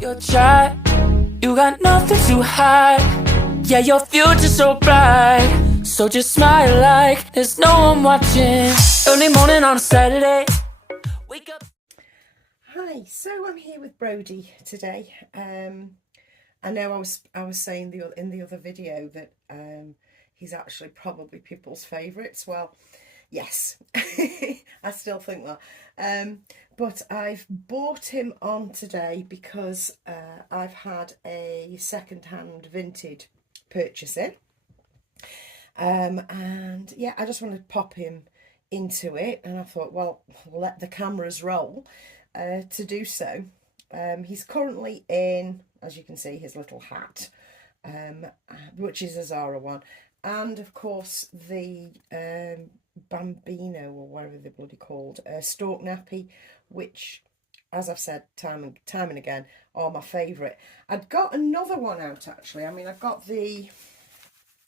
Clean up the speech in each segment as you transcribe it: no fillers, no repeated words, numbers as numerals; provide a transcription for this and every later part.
You're shy, you got nothing to hide. Yeah, your future's so bright. So just smile like there's no one watching. Early morning on a Saturday. Wake up. Hi, so I'm here with Brody today. I know I was saying in the other video that he's actually probably people's favourites. Well, yes, I still think that. But I've bought him on today because I've had a second-hand vintage purchase in. And yeah, I just wanted to pop him into it, and I thought, well, let the cameras roll to do so. He's currently in, as you can see, his little hat, which is a Zara one, and of course the Bambino, or whatever they're bloody called, stork nappy, which, as I've said time and again, are my favourite. I'd got another one out actually. I mean, I've got the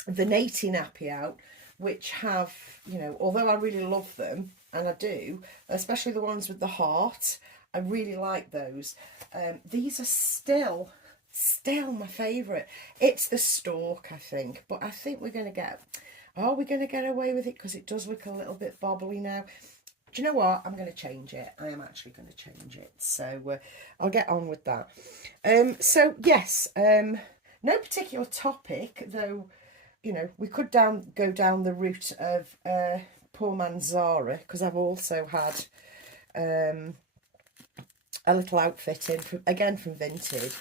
Nappy nappy out, which have, you know, although I really love them, and I do, especially the ones with the heart, I really like those. These are still my favourite. It's the stork, I think, but I think we're going to get away with it because it does look a little bit bobbly now. Do you know what? I'm going to change it. I am actually going to change it. So I'll get on with that. So yes, no particular topic, though. You know, we could go down the route of poor man Zara, because I've also had a little outfit in from Vinted.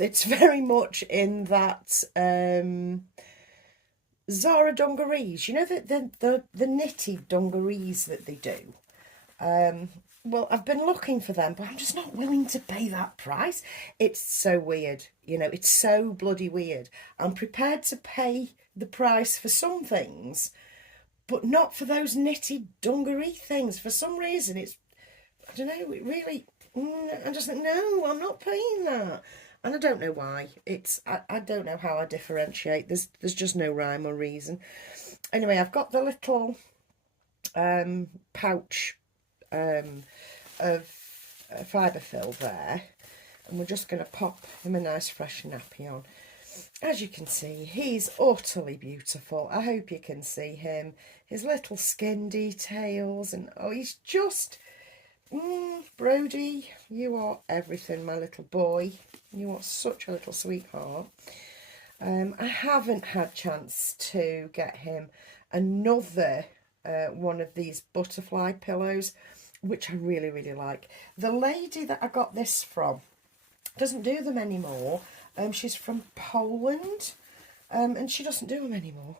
It's very much in that Zara dungarees. You know, the knitted dungarees that they do. Well, I've been looking for them, but I'm just not willing to pay that price. It's so weird, you know, it's so bloody weird. I'm prepared to pay the price for some things, but not for those knitted dungaree things. For some reason, it's, I don't know, it really, I just think, no, I'm not paying that. And I don't know why. I don't know how I differentiate. There's just no rhyme or reason. Anyway, I've got the little pouch of fibre fill there, and we're just going to pop him a nice fresh nappy on. As you can see, he's utterly beautiful. I hope you can see him, his little skin details, and oh, he's just Brody, you are everything, my little boy. You are such a little sweetheart. I haven't had chance to get him another one of these butterfly pillows, which I really, really like. The lady that I got this from doesn't do them anymore. She's from Poland, and she doesn't do them anymore.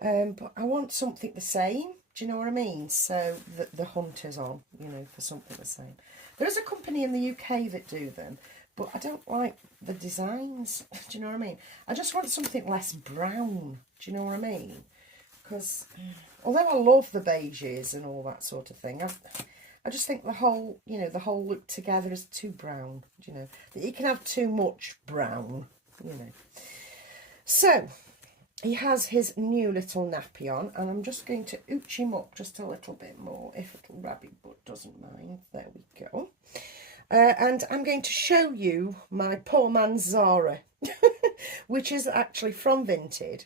But I want something the same. Do you know what I mean? So the hunt is on, you know, for something the same. There is a company in the UK that do them, but I don't like the designs. Do you know what I mean? I just want something less brown. Do you know what I mean? Because although I love the beiges and all that sort of thing, I just think the whole, you know, the whole look together is too brown. You know, you can have too much brown, you know. So he has his new little nappy on, and I'm just going to ooch him up just a little bit more, if little rabbit butt doesn't mind. There we go. And I'm going to show you my poor man Zara, which is actually from Vinted.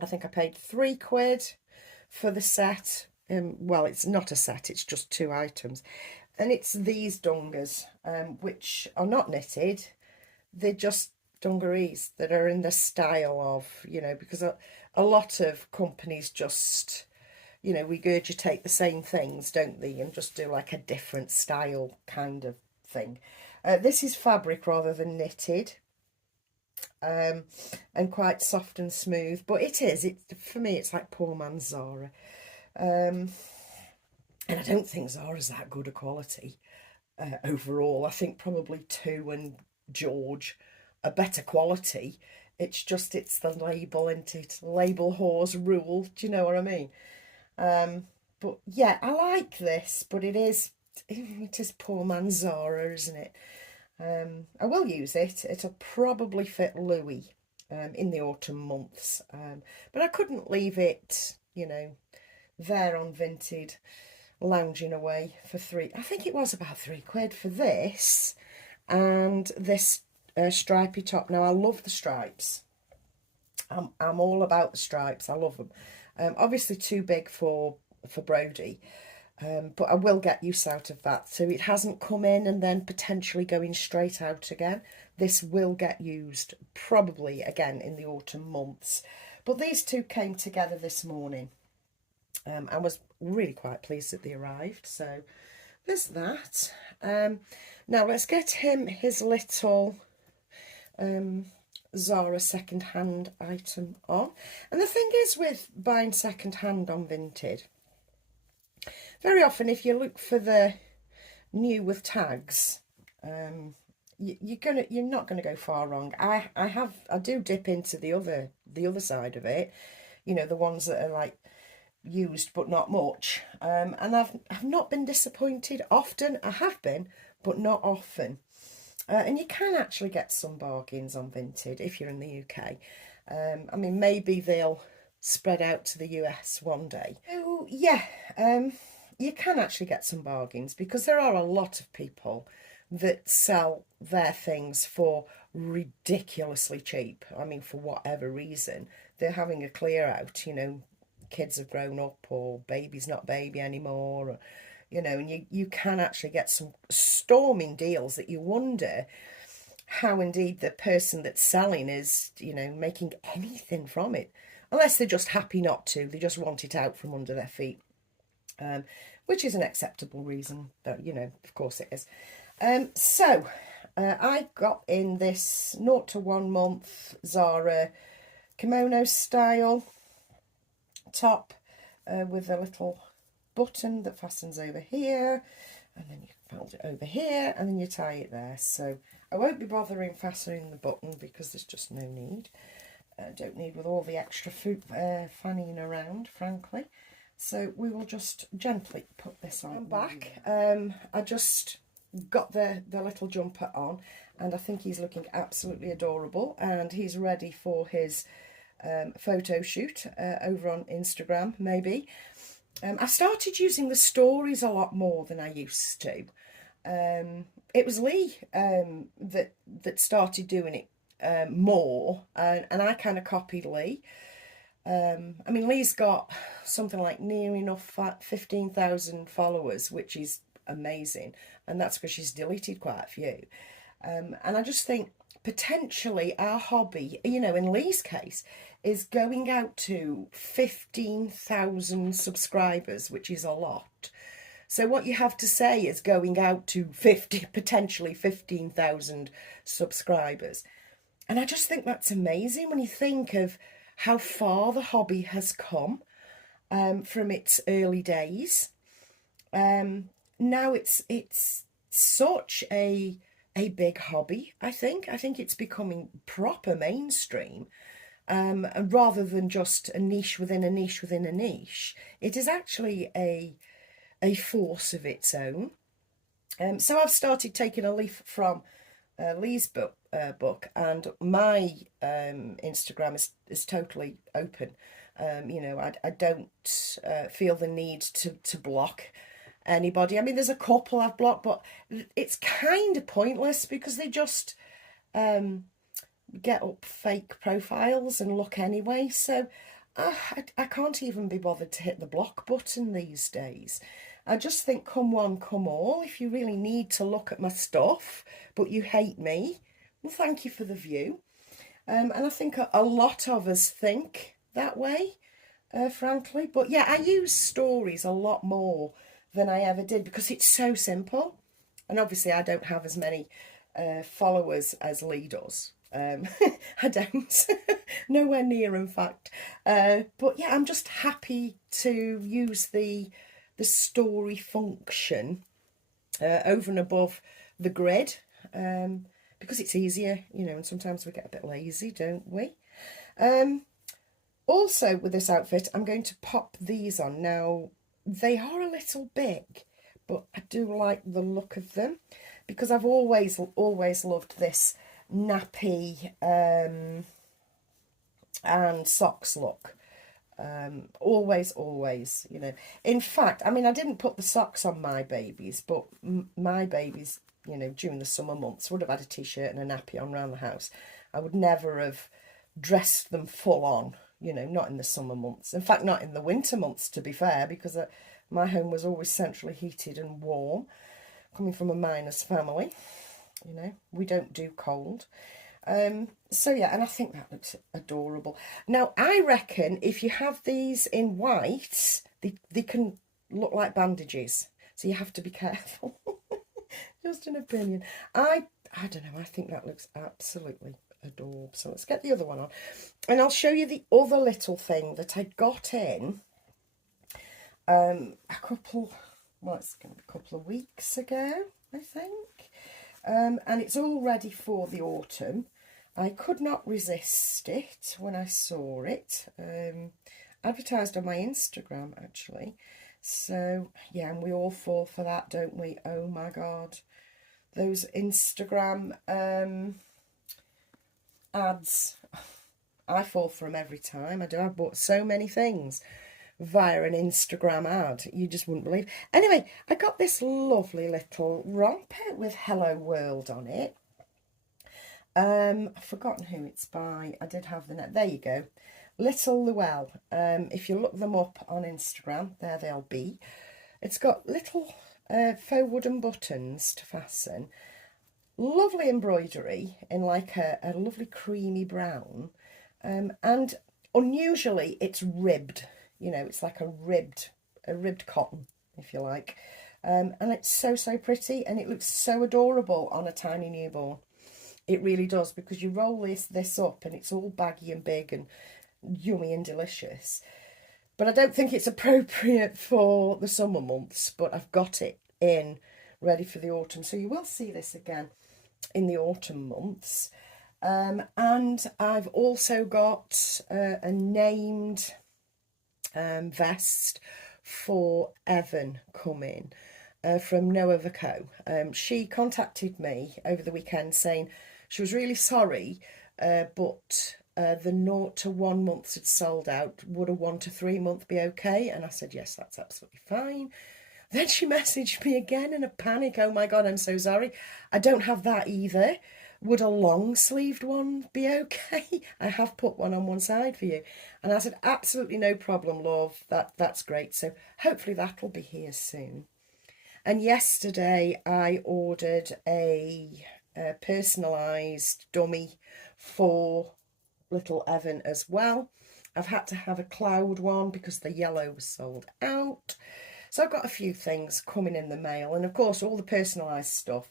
I think I paid £3 for the set. Well, it's not a set, it's just 2 items. And it's these dungers, which are not knitted. They're just dungarees that are in the style of, you know, because a lot of companies just, you know, regurgitate the same things, don't they, and just do like a different style kind of thing. This is fabric rather than knitted, and quite soft and smooth, but for me it's like poor man Zara. And I don't think Zara's that good a quality overall. I think probably Tu and George are better quality. It's the label, isn't it? Label whores rule. Do you know what I mean? But yeah, I like this, but it is poor man Zara, isn't it? I will use it. It'll probably fit Louis in the autumn months, but I couldn't leave it, you know, there on Vinted, lounging away for I think it was about £3 for this, and and this stripy top. Now, I love the stripes. I'm all about the stripes. I love them. Obviously too big for Brody, but I will get use out of that. So it hasn't come in and then potentially going straight out again. This will get used probably again in the autumn months. But these two came together this morning. I was really quite pleased that they arrived. So there's that. Now let's get him his little Zara second-hand item on. And the thing is with buying second-hand on Vinted, very often if you look for the new with tags, you're not gonna go far wrong. I do dip into the other side of it, you know, the ones that are like used but not much, and I've not been disappointed. Often I have been, but not often. And you can actually get some bargains on Vinted if you're in the UK. I mean, maybe they'll spread out to the US one day. Oh yeah, you can actually get some bargains because there are a lot of people that sell their things for ridiculously cheap. I mean, for whatever reason, they're having a clear out, you know, kids have grown up or baby's not baby anymore, or, you know, and you can actually get some storming deals that you wonder how indeed the person that's selling is, you know, making anything from it. Unless they're just happy not to, they just want it out from under their feet, which is an acceptable reason, that, you know, of course it is. So I got in this 0 to 1 month Zara kimono style top with a little button that fastens over here, and then you fold it over here, and then you tie it there. So I won't be bothering fastening the button because there's just no need. Don't need with all the extra fannying around, frankly. So we will just gently put this on. I'm back. I just got the little jumper on, and I think he's looking absolutely adorable, and he's ready for his photo shoot over on Instagram, maybe. I started using the stories a lot more than I used to. It was Lee that started doing it more, and I kind of copied Lee. I mean, Lee's got something like near enough 15,000 followers, which is amazing, and that's because she's deleted quite a few. And I just think potentially our hobby, you know, in Lee's case, is going out to 15,000 subscribers, which is a lot. So what you have to say is going out to potentially 15,000 subscribers. And I just think that's amazing when you think of how far the hobby has come from its early days. Now it's such a big hobby, I think. I think it's becoming proper mainstream. And rather than just a niche within a niche within a niche, it is actually a force of its own. So I've started taking a leaf from Lee's book, and my Instagram is totally open. You know, I don't feel the need to block anybody. I mean, there's a couple I've blocked, but it's kind of pointless because they just get up fake profiles and look anyway. So I can't even be bothered to hit the block button these days. I just think come one, come all. If you really need to look at my stuff, but you hate me, well, thank you for the view. And I think a lot of us think that way, frankly. But yeah, I use stories a lot more than I ever did because it's so simple. And obviously I don't have as many followers as Lee does. I don't. Nowhere near, in fact. But yeah, I'm just happy to use the story function over and above the grid, because it's easier, you know, and sometimes we get a bit lazy, don't we? Also, with this outfit, I'm going to pop these on. Now, they are a little big, but I do like the look of them because I've always loved this nappy and socks look. Always, you know. In fact, I mean, I didn't put the socks on my babies, but my babies you know, during the summer months, would have had a t-shirt and a nappy on around the house. I would never have dressed them full on, you know, not in the summer months. In fact, not in the winter months, to be fair, because my home was always centrally heated and warm, coming from a miners family. You know, we don't do cold. So yeah, and I think that looks adorable. Now, I reckon if you have these in white, they can look like bandages. So you have to be careful. Just an opinion. I don't know, I think that looks absolutely adorable. So let's get the other one on. And I'll show you the other little thing that I got in a couple, well, it's going to be a couple of weeks ago, I think. And it's all ready for the autumn. I could not resist it when I saw it. Advertised on my Instagram, actually. So, yeah, and we all fall for that, don't we? Oh, my God. Those Instagram ads, I fall for them every time. I do. I've bought so many things via an Instagram ad. You just wouldn't believe. Anyway, I got this lovely little romper with Hello World on it. I've forgotten who it's by. I did have the net. There you go. Little Llewell. If you look them up on Instagram, there they'll be. It's got little faux wooden buttons to fasten. Lovely embroidery in like a lovely creamy brown. And unusually, it's ribbed. You know, it's like a ribbed cotton, if you like. And it's so pretty, and it looks so adorable on a tiny newborn. It really does, because you roll this up and it's all baggy and big and yummy and delicious. But I don't think it's appropriate for the summer months, but I've got it in ready for the autumn. So you will see this again in the autumn months. And I've also got a named vest for Evan coming from Noah Vaco. She contacted me over the weekend saying she was really sorry, but the 0 to 1 months had sold out. Would a 1 to 3 month be okay? And I said, yes, that's absolutely fine. Then she messaged me again in a panic. Oh my God, I'm so sorry. I don't have that either. Would a long-sleeved one be okay? I have put one on one side for you. And I said, absolutely no problem, love. That's great. So hopefully that'll be here soon. And yesterday I ordered a personalised dummy for little Evan as well. I've had to have a cloud one because the yellow was sold out. So I've got a few things coming in the mail. And of course, all the personalised stuff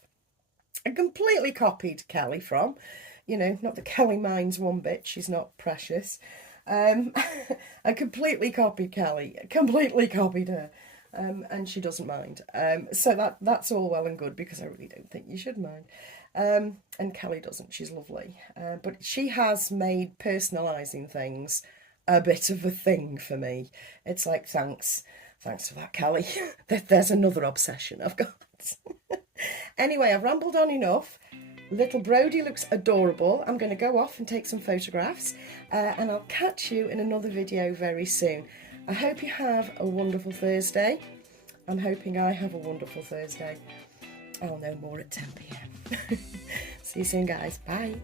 I completely copied Kelly from. You know, not that Kelly minds one bit. She's not precious. I completely copied Kelly. Completely copied her. And she doesn't mind. So that's all well and good, because I really don't think you should mind. And Kelly doesn't. She's lovely. But she has made personalising things a bit of a thing for me. It's like, thanks for that, Kelly. There's another obsession I've got. Anyway, I've rambled on enough. Little Brody looks adorable. I'm going to go off and take some photographs, and I'll catch you in another video very soon. I hope you have a wonderful Thursday. I'm hoping I have a wonderful Thursday. I'll know more at 10 p.m. See you soon, guys. Bye.